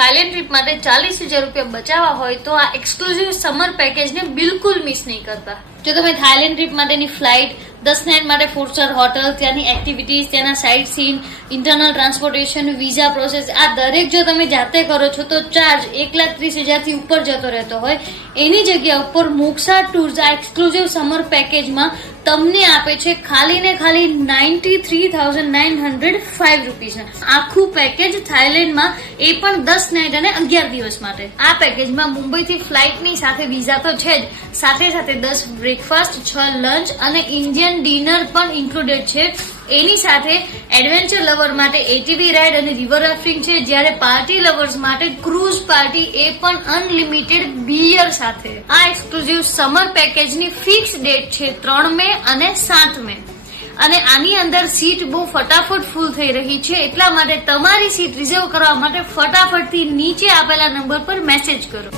Thailand trip માટે 40,000 રૂપિયા બચાવવા હોય તો આ એક્સક્લુઝિવ સમર પેકેજને બિલકુલ મિસ નહીં કરતા. જો તમે થાઈલેન્ડ ટ્રીપ માટેની ફ્લાઇટ, 10 નાઇટ માટે 4-સ્ટાર હોટલ, ત્યાંની એક્ટિવિટીઝ, ત્યાંના site scene, internal transportation, visa process આ દરેક જો તમે જાતે કરો છો તો ચાર્જ 1,30,000 થી ઉપર જતો રહેતો હોય. એની જગ્યા ઉપર મોક્ષા ટૂર્સ આ એક્સક્લુઝિવ સમર પેકેજમાં તમને આપે છે ખાલી ને ખાલી 93,905 રૂપીઝ. આખું પેકેજ થાઈલેન્ડમાં, એ પણ 10 નાઇટ અને 11 દિવસ માટે. આ પેકેજમાં મુંબઈથી ફ્લાઇટની સાથે વિઝા તો છે જ, સાથે સાથે 10 બ્રેકફાસ્ટ, 6 લંચ અને ઇન્ડિયન ડિનર પણ ઇન્ક્લુડેડ છે. એની સાથે એડવેન્ચર લવર માટે એટીવી રાઇડ અને રિવર રાફ્ટિંગ છે, જ્યારે પાર્ટી લવર્સ માટે ક્રૂઝ પાર્ટી, એ પણ અનલિમિટેડ બિયર સાથે. આ એક્સક્લુઝિવ સમર પેકેજની ફિક્સ ડેટ છે 3 મે અને 7 મે. અને આની અંદર સીટ બહુ ફટાફટ ફૂલ થઈ રહી છે, એટલા માટે તમારી સીટ રિઝર્વ કરવા માટે ફટાફટથી નીચે આપેલા નંબર પર મેસેજ કરો.